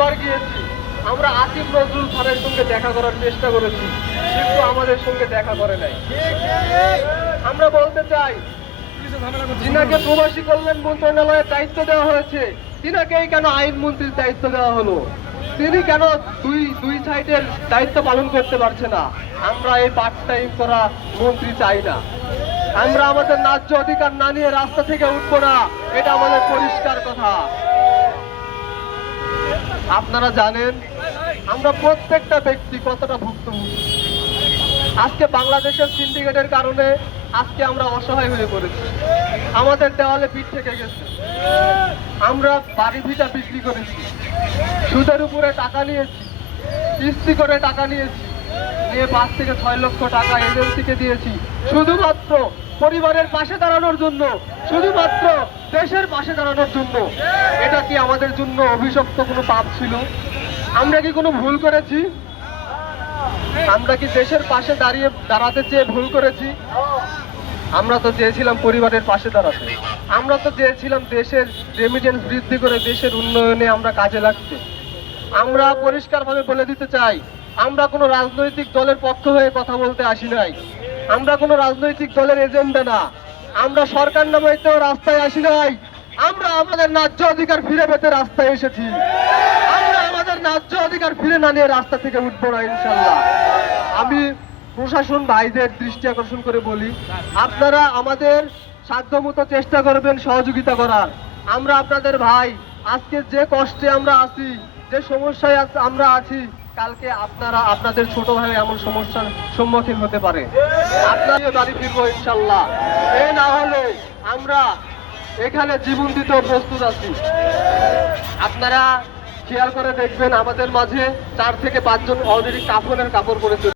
অনেকবার গিয়েছি। আমরা আসিফ নজরুল স্যারের সঙ্গে দেখা করার চেষ্টা করেছি, কিন্তু আমাদের সঙ্গে দেখা করে নাই। আমরা বলতে চাই, যিনাকে প্রবাসী কল্যাণ মন্ত্রণালয়ের দায়িত্ব দেওয়া হয়েছে, তিনাকেই কেন আইনমন্ত্রীর দায়িত্ব দেওয়া হলো? তিনি কেন দুই সাইডের দায়িত্ব পালন করতে পারছে না? আমরা এই পার্ট টাইম করা মন্ত্রী চাই না। আমরা আমাদের ন্যায্য অধিকার না নিয়ে রাস্তা থেকে উঠবো না, এটা আমাদের পরিষ্কার কথা। আপনারা জানেন আমরা প্রত্যেকটা ব্যক্তি কতটা ভুক্তভোগী। আজকে বাংলাদেশের সিন্ডিকেটের কারণে আজকে আমরা অসহায় হয়ে পড়েছি। আমাদের দেওয়ালে পিঠ থেকে গেছে। আমরা বাড়ি ভিটা বিক্রি করেছি, সুদের উপরে টাকা নিয়েছি, কিস্তি করে টাকা নিয়েছি, নিয়ে 5 থেকে 6 লক্ষ টাকা এজেন্সিকে দিয়েছি, শুধুমাত্র পরিবারের পাশে দাঁড়ানোর জন্য, শুধুমাত্র দেশের পাশে দাঁড়ানোর জন্য। এটা কি আমাদের জন্য অভিশপ্ত কোনো পাপ ছিল? আমরা কি কোনো ভুল করেছি? আমরা কি দেশের পাশে দাঁড়াতে চেয়ে ভুল করেছি? আমরা তো চেয়েছিলাম পরিবারের পাশে দাঁড়াতে। আমরা তো চেয়েছিলাম দেশের রেমিটেন্স বৃদ্ধি করে দেশের উন্নয়নে আমরা কাজে লাগতে। আমরা পরিষ্কারভাবে বলে দিতে চাই, আমরা কোনো রাজনৈতিক দলের পক্ষ হয়ে কথা বলতে আসি নাই। আমরা কোনো রাজনৈতিক দলের এজেন্ডা না। আমরা সরকার নামাইতেও রাস্তায় আসি নাই। আমরা আমাদের ন্যায্য অধিকার ফিরে পেতে রাস্তায় এসেছি। আমরা আমাদের ন্যায্য অধিকার ফিরে না নিয়ে রাস্তা থেকে উঠবো না ইনশাল্লাহ। আমি প্রশাসন ভাইদের দৃষ্টি আকর্ষণ করে বলি, আপনারা আমাদের সাধ্যমতো চেষ্টা করবেন সহযোগিতা করার। আমরা আপনাদের ভাই। আজকে যে কষ্টে আমরা আছি, যে সমস্যায় আমরা আছি, কালকে আপনাদের ছোট ভাই এমন সমস্যার সম্মুখীন হতে পারে। আপনাদের বাড়ি ফিরবো ইনশাল্লাহ। এ না হলে আমরা এখানে জীবন দিতেও প্রস্তুত আছি। আপনারা খেয়াল করে দেখবেন, আমাদের মাঝে 4 থেকে 5 জন অলরেডি কাফনের কাপড় পরেছে।